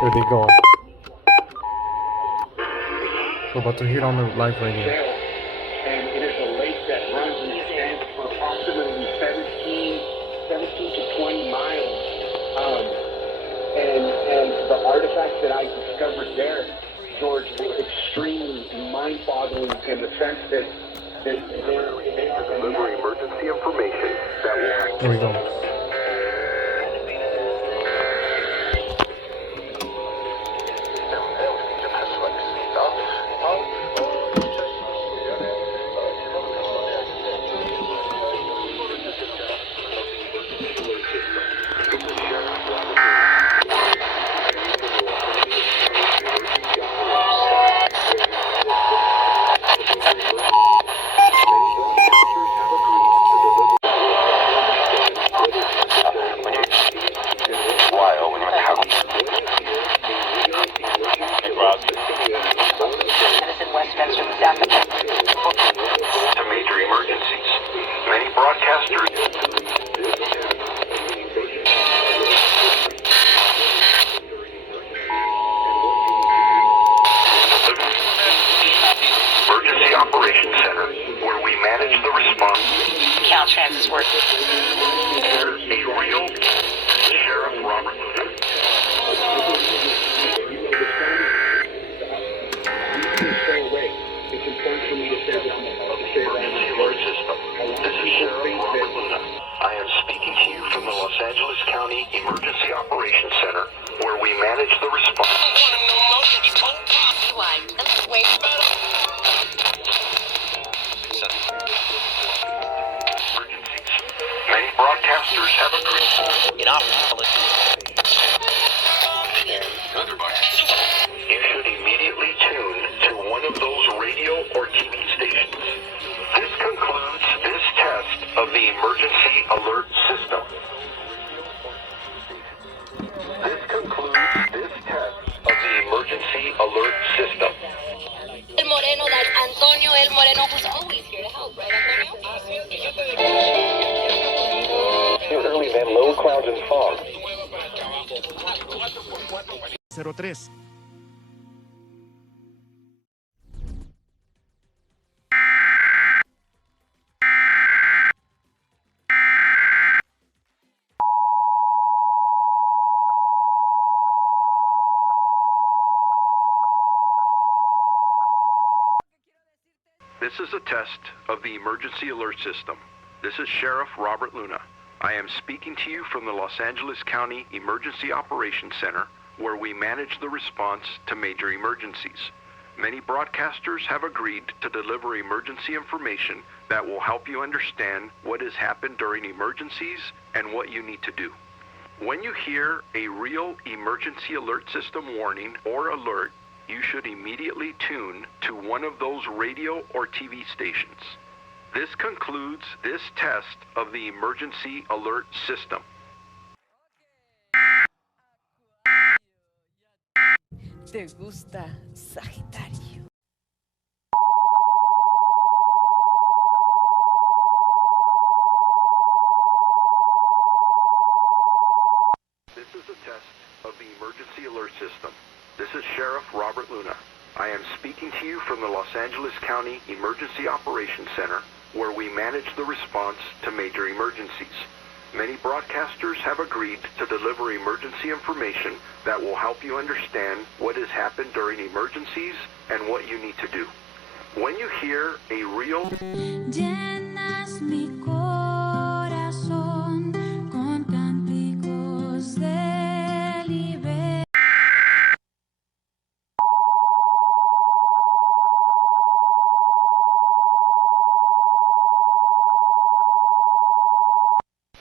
Here they go. We're about to hear on the live radio. And it is a lake that runs and extends for approximately 17 to 20 miles. And the artifacts that I discovered there, George, were extremely mind-boggling in the sense that they are delivering emergency information that will... Here we go. To major emergencies. Many broadcasters. Emergency Operations Center, where we manage the response. Caltrans is working. Here's a real Sheriff Robert Luna. It's important for me to say that emergency alert system. This is Sheriff Robert Luna. I am speaking to you from the Los Angeles County Emergency Operations Center, where we manage the response. Emergencies. Many broadcasters have agreed. You should immediately tune to one of those radio or TV stations. This concludes this test of the emergency alert system. This concludes this test of the emergency alert system. El Moreno, that's Antonio El Moreno, who's always here to help, right, Antonio? Early then low clouds and fog. 03. This is a test of the emergency alert system. This is Sheriff Robert Luna. I am speaking to you from the Los Angeles County Emergency Operations Center, where we manage the response to major emergencies. Many broadcasters have agreed to deliver emergency information that will help you understand what has happened during emergencies and what you need to do. When you hear a real emergency alert system warning or alert, you should immediately tune to one of those radio or TV stations. This concludes this test of the emergency alert system. ¿Te gusta, Sagitario? This is a test of the emergency alert system. This is Sheriff Robert Luna. I am speaking to you from the Los Angeles County Emergency Operations Center, where we manage the response to major emergencies. Many broadcasters have agreed to deliver emergency information that will help you understand what has happened during emergencies and what you need to do. When you hear a real Llenas mi corazón con cánticos de libertad.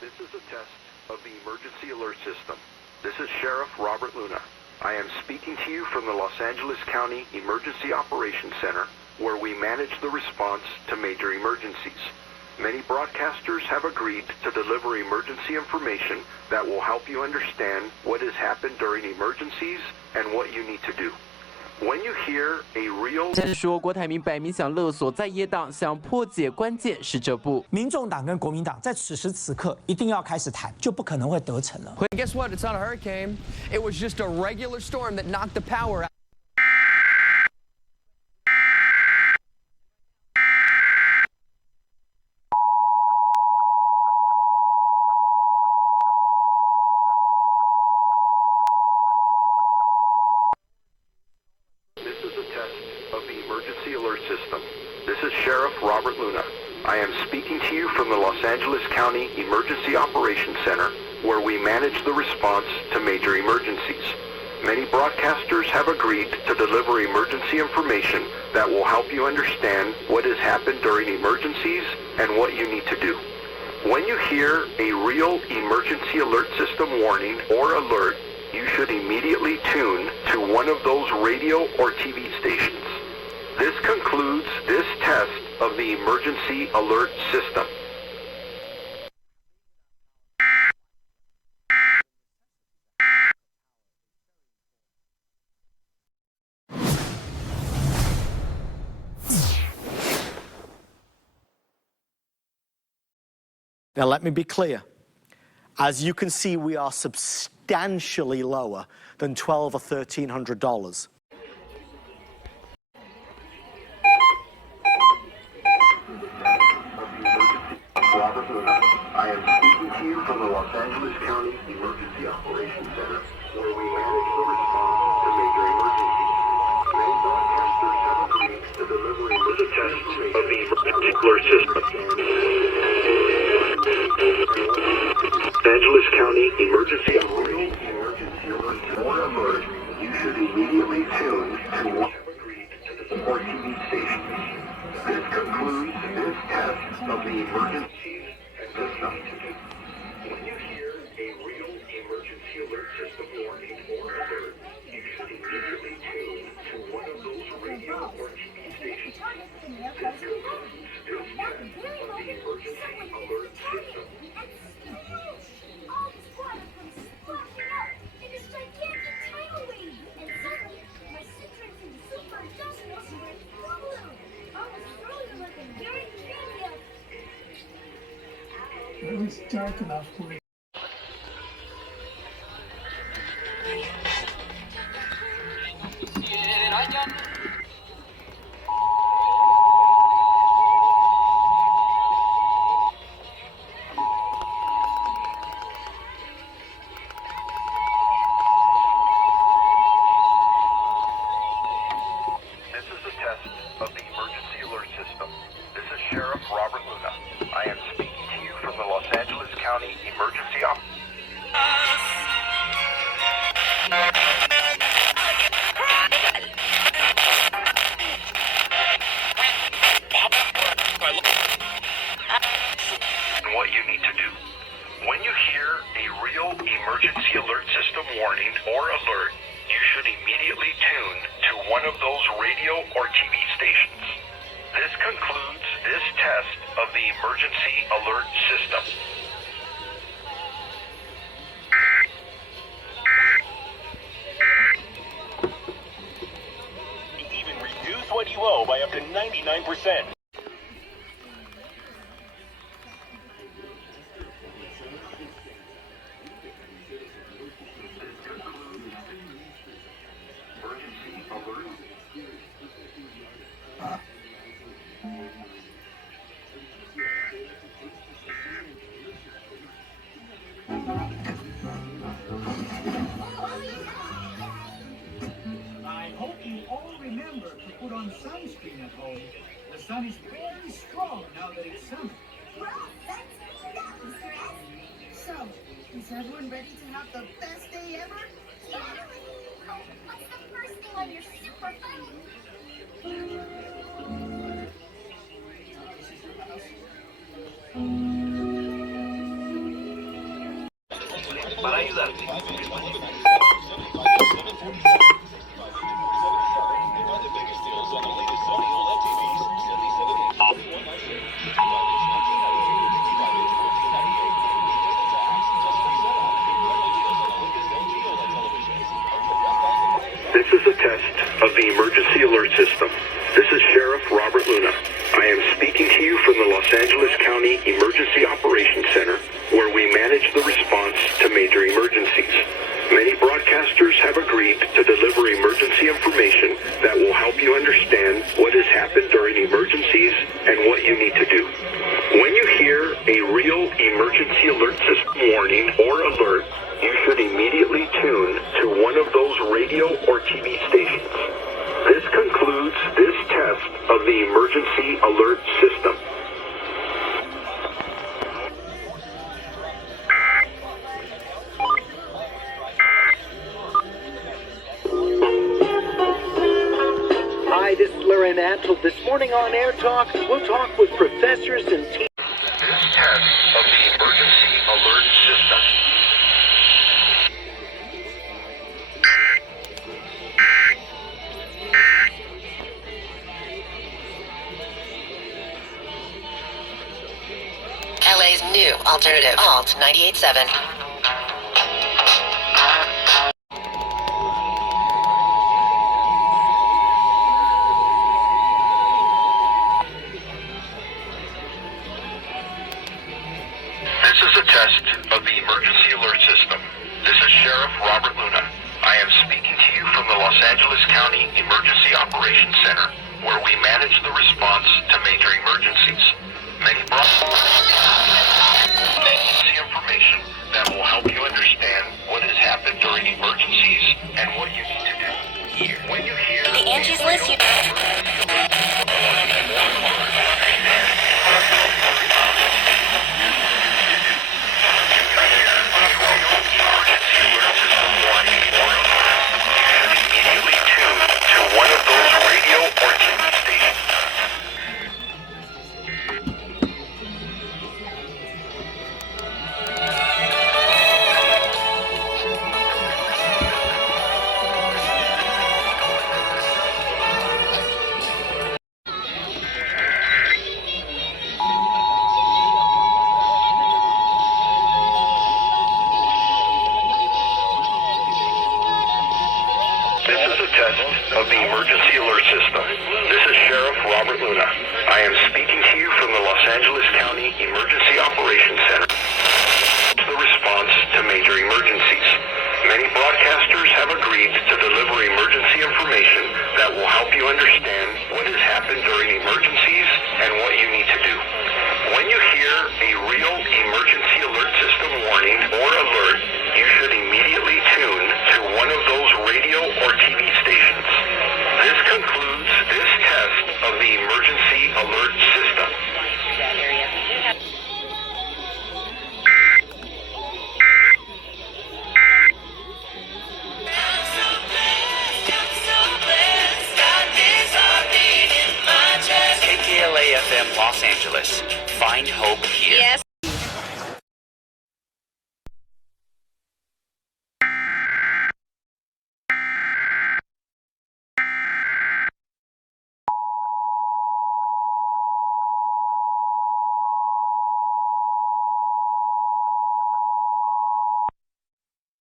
This is a test of the emergency alert system. This is Sheriff Robert Luna. I am speaking to you from the Los Angeles County Emergency Operations Center, where we manage the response to major emergencies. Many broadcasters have agreed to deliver emergency information that will help you understand what has happened during emergencies and what you need to do. When you hear a real 先说郭台铭摆明想勒索在野党，想破解关键是这部。民众党跟国民党在此时此刻一定要开始谈，就不可能会得逞了。 But guess what? It's not a hurricane. It was just a regular storm that knocked the power out. This is a test of the emergency alert system. This is Sheriff Robert Luna. I am speaking to you from the Los Angeles County Emergency Operations Center, where we manage the response to major emergencies. Many broadcasters have agreed to deliver emergency information that will help you understand what has happened during emergencies and what you need to do. When you hear a real emergency alert system warning or alert, you should immediately tune to one of those radio or TV stations. This concludes this test of the emergency alert system. Now, let me be clear. As you can see, we are substantially lower than $1,200 or $1,300. Robert Luna. I am speaking to you from the Los Angeles County Emergency Operations Center, where we manage the response to major emergencies. Many broadcasters have agreed to deliver emergency test of the emergency alert system. Los Angeles County Emergency Alert or alert, you should immediately tune to one or TV stations. This concludes this test of the emergency system. When you hear a real emergency alert system warning or alert, you should immediately tune to one of those radio or TV stations. This concludes this test of the emergency alert system. It was dark enough for me. This is a test of the emergency alert system. This is Sheriff Robert Luna. I am speaking to you from the Los Angeles County Emergency Op. What you need to do. When you hear a real emergency alert system warning or alert, you should immediately tune to one of those radio or TV stations. This concludes this test of the emergency alert system. Even reduce what you owe by up to 99%. I hope you all remember to put on sunscreen at home. The sun is very strong now that it's summer. Well, that's that, Mr. S. So, is everyone ready to have the best day ever? Yeah. Oh, what's the first thing on your super phone? Para ayudarte. This is a test of the emergency alert system. This is Sheriff Robert Luna. I am speaking to you from the Los Angeles County Emergency Operations Center, where we manage the response to major emergencies. Many broadcasters have agreed to deliver emergency information that will help you understand what has happened during emergencies and what you need to do. When you hear a real emergency alert system warning or alert, you should immediately tune to one of those radio or TV stations. This concludes this test of the emergency alert system. Hi, this is Larry Mantle. This morning on Air Talk, we'll talk with professors and teachers. This test of the emergency alert system. LA's new alternative, Alt 98.7. This is a test of the emergency alert system. This is Sheriff Robert Luna. I am speaking to you from the Los Angeles County Emergency Operations Center, where we manage the response to major emergencies. Many emergency information that will help you understand what has happened during emergencies and what you need to do. Here, when you hear The Angie's List, you... one of those radio or TV stations. This is a test of the emergency alert system. This is Sheriff Robert Luna. I am speaking to you from the Los Angeles County Emergency Operations Center. The response to major emergencies. Many broadcasters have agreed to deliver emergency information that will help you understand what has happened during emergencies and what you need to do. When you hear a real emergency alert system warning or alert, you should immediately tune to one of those radio or TV stations. This concludes this test of the emergency alert system. KKLA FM Los Angeles. Find hope here. Yes.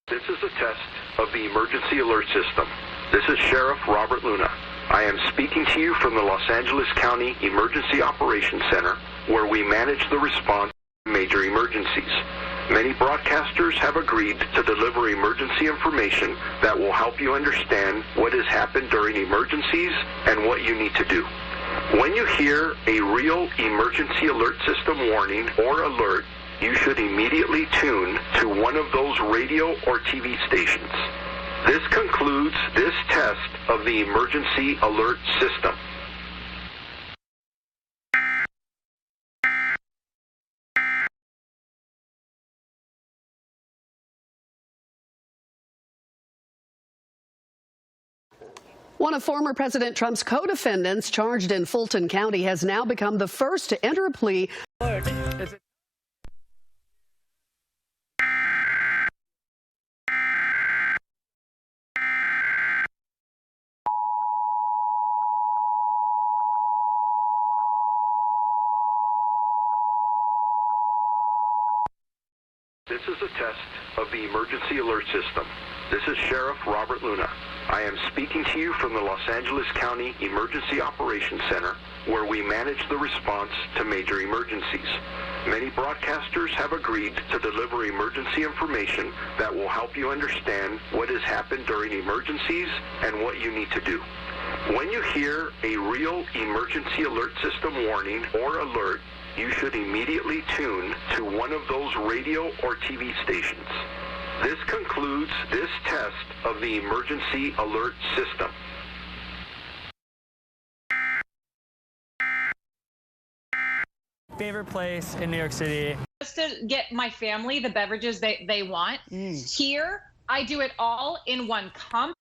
This is a test of the emergency alert system. This is Sheriff Robert Luna. I am speaking to you from the Los Angeles County Emergency Operations Center, where we manage the response to major emergencies. Many broadcasters have agreed to deliver emergency information that will help you understand what has happened during emergencies and what you need to do. When you hear a real emergency alert system warning or alert, you should immediately tune to one of those radio or TV stations. This concludes this test of the emergency alert system. One of former President Trump's co-defendants charged in Fulton County has now become the first to enter a plea. This is a test of the emergency alert system. This is Sheriff Robert Luna. I am speaking to you from the Los Angeles County Emergency Operations Center, where we manage the response to major emergencies. Many broadcasters have agreed to deliver emergency information that will help you understand what has happened during emergencies and what you need to do. When you hear a real emergency alert system warning or alert, you should immediately tune to one of those radio or TV stations. This concludes this test of the emergency alert system. Favorite place in New York City? Just to get my family the beverages they want. Here, I do it all in one compact machine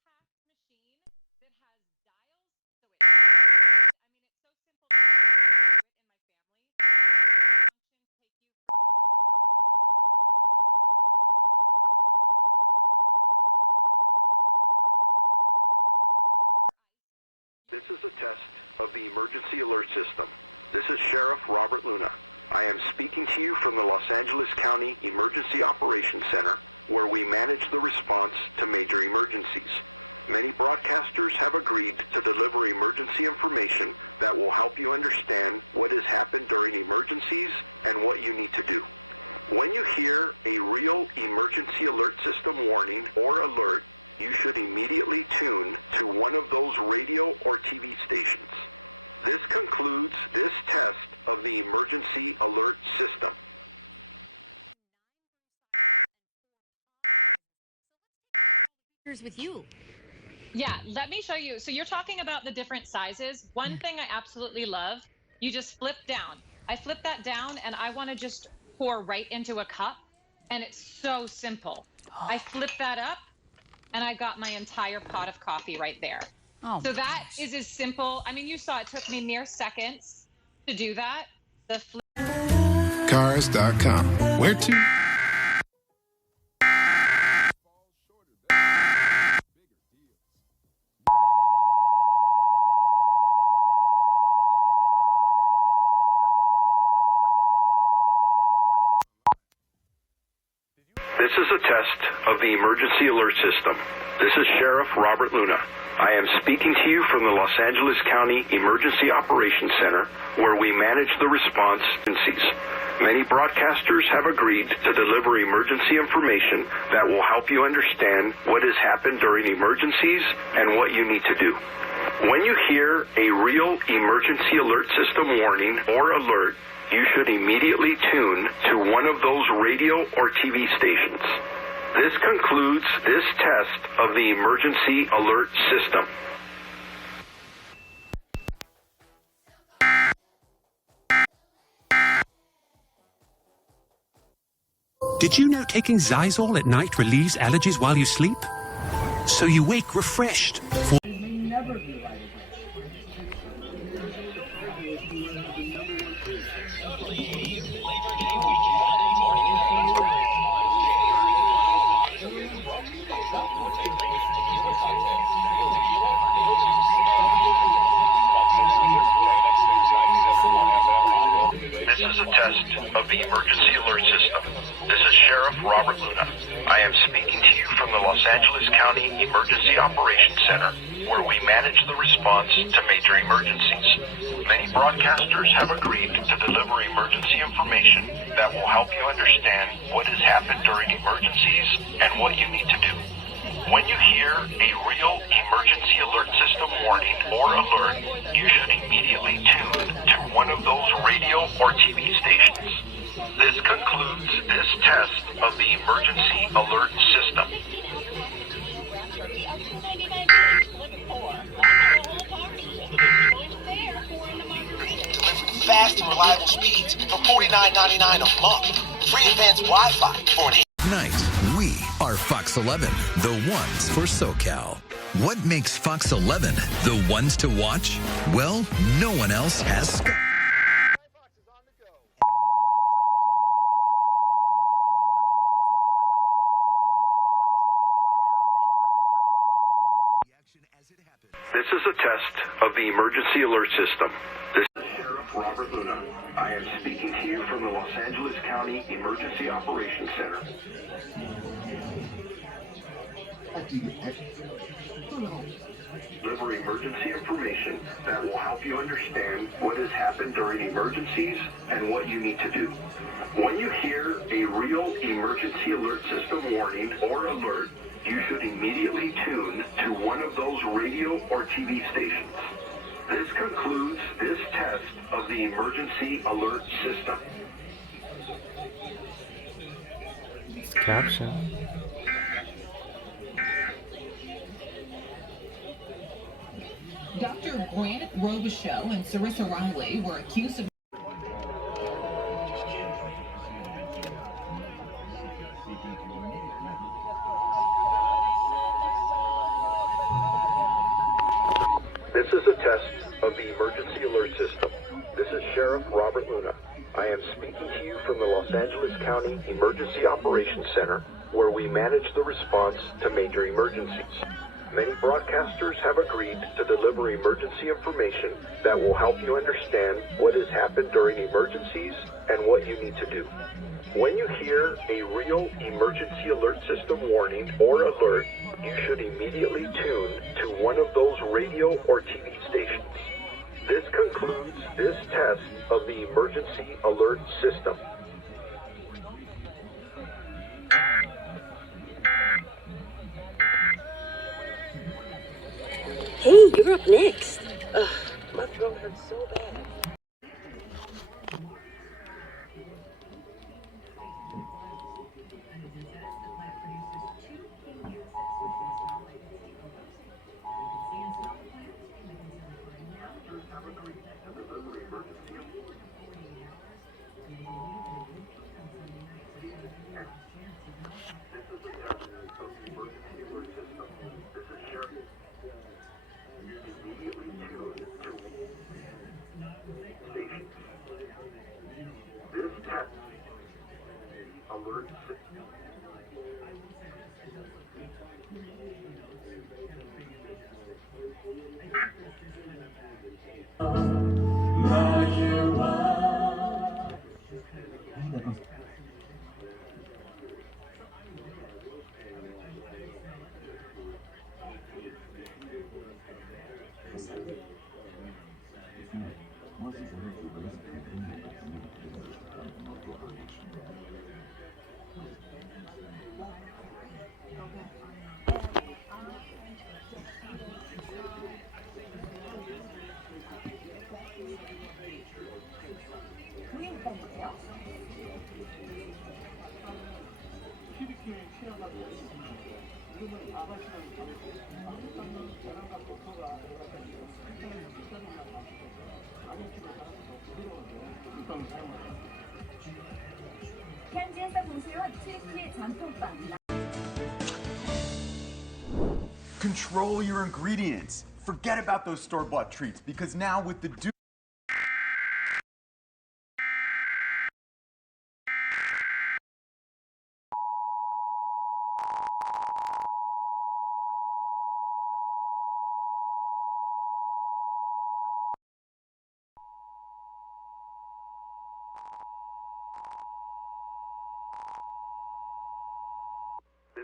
that has dials. With you. Yeah, let me show you. So you're talking about the different sizes. One thing I absolutely love, you just flip down. I flip that down and I want to just pour right into a cup, and it's so simple. I flip that up and I got my entire pot of coffee right there. So that is as simple. I mean, you saw it took me mere seconds to do that. The flip. Cars.com. Where to? This is a test of the emergency alert system. This is Sheriff Robert Luna. I am speaking to you from the Los Angeles County Emergency Operations Center, where we manage the response agencies. Many broadcasters have agreed to deliver emergency information that will help you understand what has happened during emergencies and what you need to do. When you hear a real emergency alert system warning or alert, you should immediately tune to one of those radio or TV stations. This concludes this test of the emergency alert system. Did you know taking Zysol at night relieves allergies while you sleep? So you wake refreshed. This is a test of the emergency alert system. This is Sheriff Robert Luna. I am speaking to you from the Los Angeles County Emergency Operations Center, where we manage the response to major emergencies. Many broadcasters have agreed to deliver emergency information that will help you understand what has happened during emergencies and what you need to do. When you hear a real emergency alert system warning or alert, you should immediately tune to one of those radio or TV stations. This concludes this test of the emergency alert system. Delivering fast and reliable speeds for $49.99 a month. Free advanced Wi-Fi for an Tonight, we are Fox 11, the ones for SoCal. What makes Fox 11 the ones to watch? Well, no one else has. This is a test of the emergency alert system. This is Sheriff Robert Luna. I am speaking to you from the Los Angeles County Emergency Operations Center. Deliver emergency information that will help you understand what has happened during emergencies and what you need to do. When you hear a real emergency alert system warning or alert, you should immediately tune to one of those radio or TV stations. This concludes this test of the emergency alert system. Caption. Dr. Grant Robichaux and Sarissa Riley were accused of This is a test of the emergency alert system. This is Sheriff Robert Luna. I am speaking to you from the Los Angeles County Emergency Operations Center, where we manage the response to major emergencies. Many broadcasters have agreed to deliver emergency information that will help you understand what has happened during emergencies and what you need to do. When you hear a real emergency alert system warning or alert, you should immediately tune to one of those radio or TV stations. This concludes this test of the emergency alert system. Hey, you're up next. Ugh, my throat hurts so bad. This test alert system. Control your ingredients. Forget about those store-bought treats, because now with the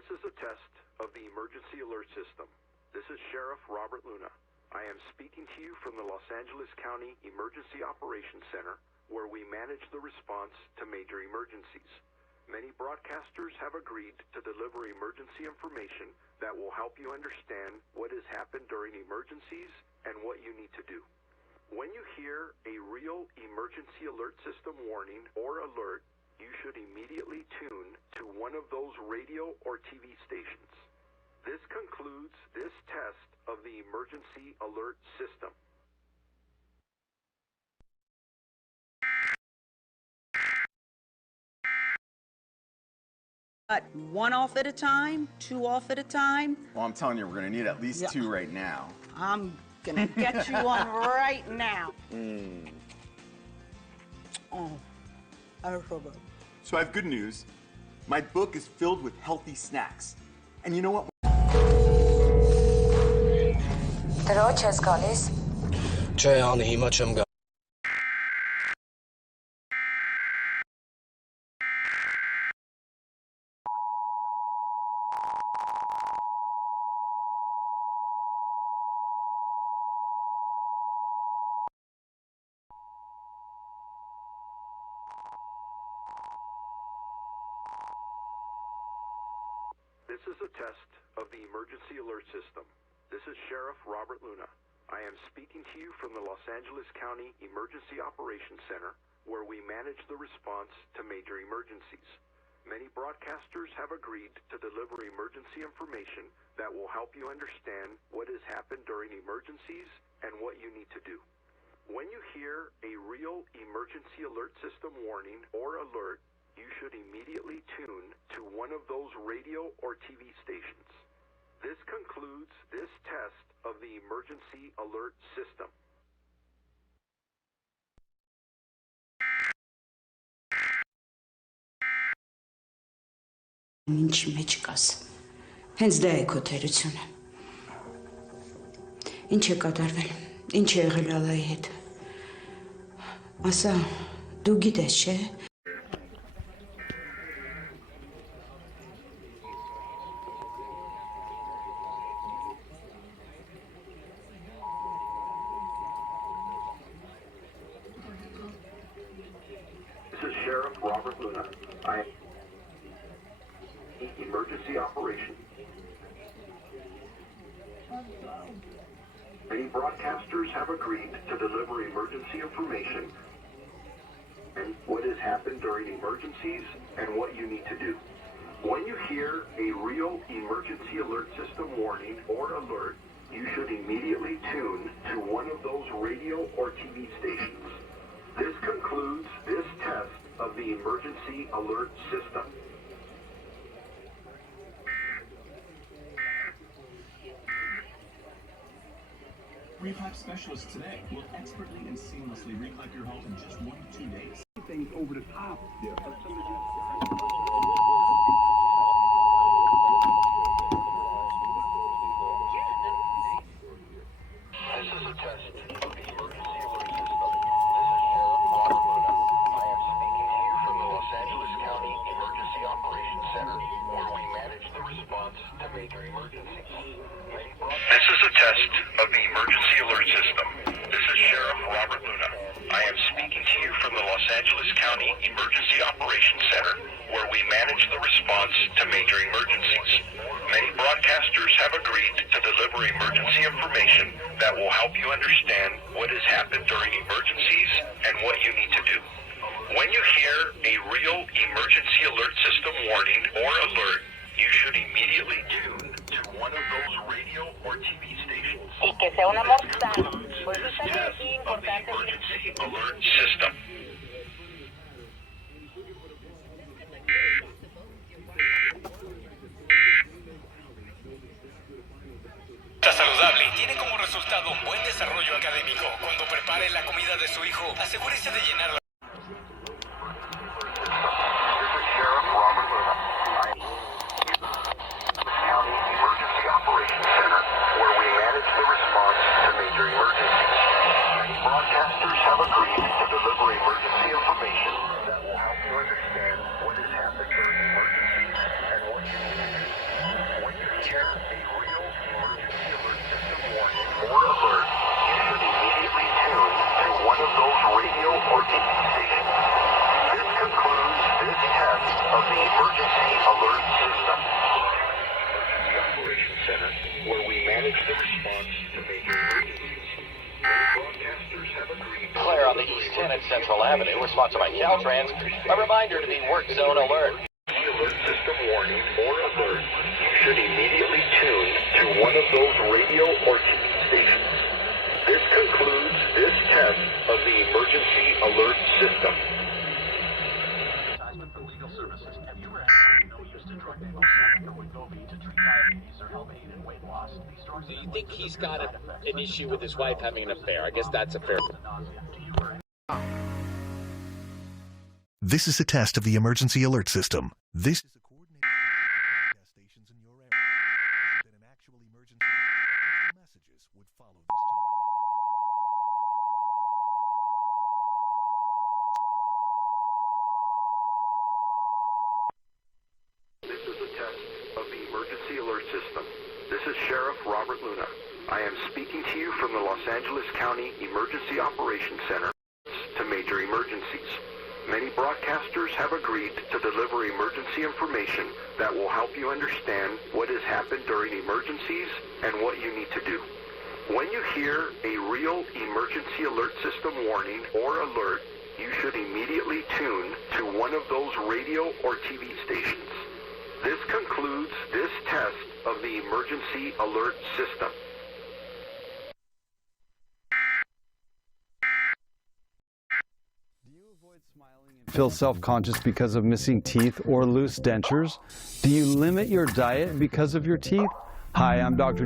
This is a test of the emergency alert system. This is Sheriff Robert Luna. I am speaking to you from the Los Angeles County Emergency Operations Center, where we manage the response to major emergencies. Many broadcasters have agreed to deliver emergency information that will help you understand what has happened during emergencies and what you need to do. When you hear a real emergency alert system warning or alert, you should immediately tune to one of those radio or TV stations. This concludes this test of the emergency alert system. One off at a time, two off at a time. Well, I'm telling you, we're going to need at least two right now. I'm going to get you one right now. Oh, I don't feel good. So I have good news. My book is filled with healthy snacks. And you know what? This is a test of the emergency alert system. This is Sheriff Robert Luna. I am speaking to you from the Los Angeles County Emergency Operations Center, where we manage the response to major emergencies. Many broadcasters have agreed to deliver emergency information that will help you understand what has happened during emergencies and what you need to do. When you hear a real emergency alert system warning or alert, you should immediately tune to one of those radio or TV stations. This concludes this test of the emergency alert system. Ինչ մեջ կաս, հենց դա է քո թերությունը։ Ինչ է կատարվել, ինչ է եղել Ալայի հետ։ Ասա, դու գիտես, չէ՞։ This is Sheriff Robert Luna. I am emergency operation. Many broadcasters have agreed to deliver emergency information and what has happened during emergencies and what you need to do. When you hear a real emergency alert system warning or alert, you should immediately tune to one of those radio or TV stations. This concludes this test of the emergency alert system. Repipe specialists today will expertly and seamlessly repipe your home in just 1 to 2 days. Things over the top. This is a test of the emergency alert system. This is Sheriff Robert Luna. I am speaking to you from the Los Angeles County Emergency Operations Center, where we manage the response to major emergencies. This is a test of the emergency alert system. This is Sheriff Robert Luna. I am speaking to you from the Los Angeles County Emergency Operations Center, where we manage the response to major emergencies. Many broadcasters have agreed to deliver emergency information that will help you understand what has happened during emergencies and what you need to do. When you hear a real emergency alert system warning or alert, you should immediately tune to one of those radio or TV stations. Y que sea un amor sano. Por This eso es test muy of the importante. emergency alert system. Saludable tiene como resultado un buen desarrollo académico. Cuando prepare la comida de su hijo, asegúrese de llenarla. Sheriff Robert Luna. County Emergency Operations Center, where we manage the response to major emergencies. Many broadcasters have agreed to deliver emergency information that will help you understand what has happened during emergencies and what you need to do. When you hear a real emergency alert system warning or alert, you should immediately tune to one of those radio or TV stations. This concludes this test of the emergency alert system. Emergency Operations Center, where we manage the response to major emergencies. Many broadcasters have agreed. Claire on the East 10 at Central Avenue, sponsored by Caltrans. A reminder to be work zone alert. Alert system warning or alert, you should immediately tune to one of those radio or TV stations. This concludes this test of the emergency alert system. Advertisement for legal services. Have you ever had no use to drug named Ozempic or Wegovy to treat diabetes or help aid in weight loss? These drugs Do you think he's got an issue with his wife having an affair? I guess that's a fair. This is a test of the emergency alert system. This is a coordinated broadcast stations in your area. That an actual emergency messages would follow this tone. This is a test of the emergency alert system. This is Sheriff Robert Luna. I am speaking to you from the Los Angeles County Emergency Operations Center to major emergencies. Many broadcasters have agreed to deliver emergency information that will help you understand what has happened during emergencies and what you need to do. When you hear a real emergency alert system warning or alert, you should immediately tune to one of those radio or TV stations. This concludes this test of the emergency alert system. Feel self-conscious because of missing teeth or loose dentures? Do you limit your diet because of your teeth? Hi, I'm Dr.